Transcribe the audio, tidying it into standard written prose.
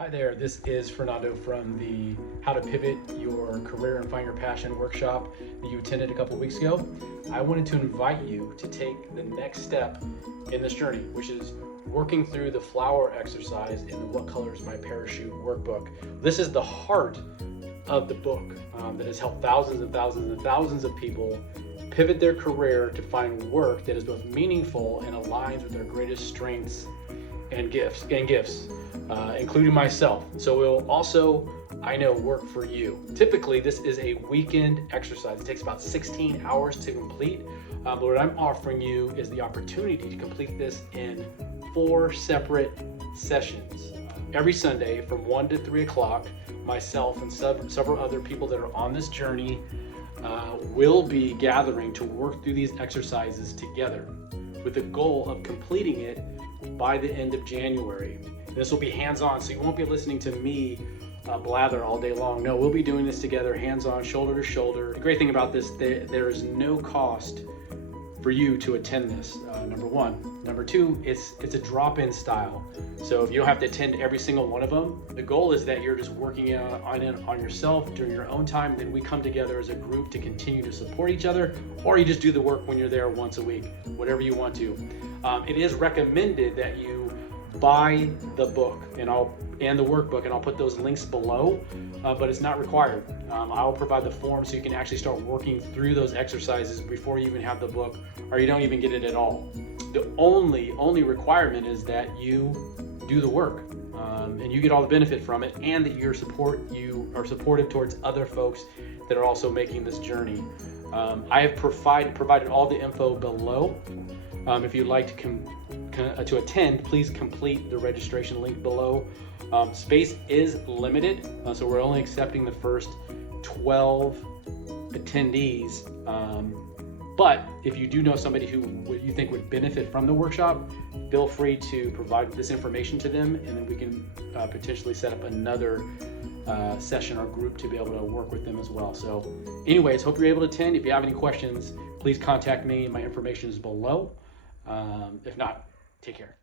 Hi there, this is Fernando from the How to Pivot Your Career and Find Your Passion workshop that you attended a couple of weeks ago. I wanted to invite you to take the next step in this journey, which is working through the flower exercise in the What Color is My Parachute workbook. This is the heart of the book that has helped thousands and thousands and thousands of people pivot their career to find work that is both meaningful and aligns with their greatest strengths and gifts, including myself. So it will also, I know, work for you. Typically, this is a weekend exercise. It takes about 16 hours to complete, but what I'm offering you is the opportunity to complete this in 4 separate sessions. Every Sunday from 1 to 3 o'clock, myself and several other people that are on this journey will be gathering to work through these exercises together with the goal of completing it by the end of January. This will be hands-on, so you won't be listening to me blather all day long. No, we'll be doing this together, hands-on, shoulder to shoulder. The great thing about this, there is no cost for you to attend this, number one. Number two, it's a drop-in style. So if you don't have to attend every single one of them, the goal is that you're just working on yourself during your own time. Then we come together as a group to continue to support each other, or you just do the work when you're there once a week, whatever you want to. It is recommended that you buy the book and the workbook, and I'll put those links below, but it's not required. I will provide the form so you can actually start working through those exercises before you even have the book, or you don't even get it at all. The only requirement is that you do the work, and you get all the benefit from it, and that you are supportive towards other folks that are also making this journey. I have provided all the info below. If you'd like to attend, please complete the registration link below. Space is limited, so we're only accepting the first 12 attendees. But if you do know somebody who you think would benefit from the workshop, feel free to provide this information to them, and then we can potentially set up another session or group to be able to work with them as well. So anyways, hope you're able to attend. If you have any questions, please contact me. My information is below. If not, take care.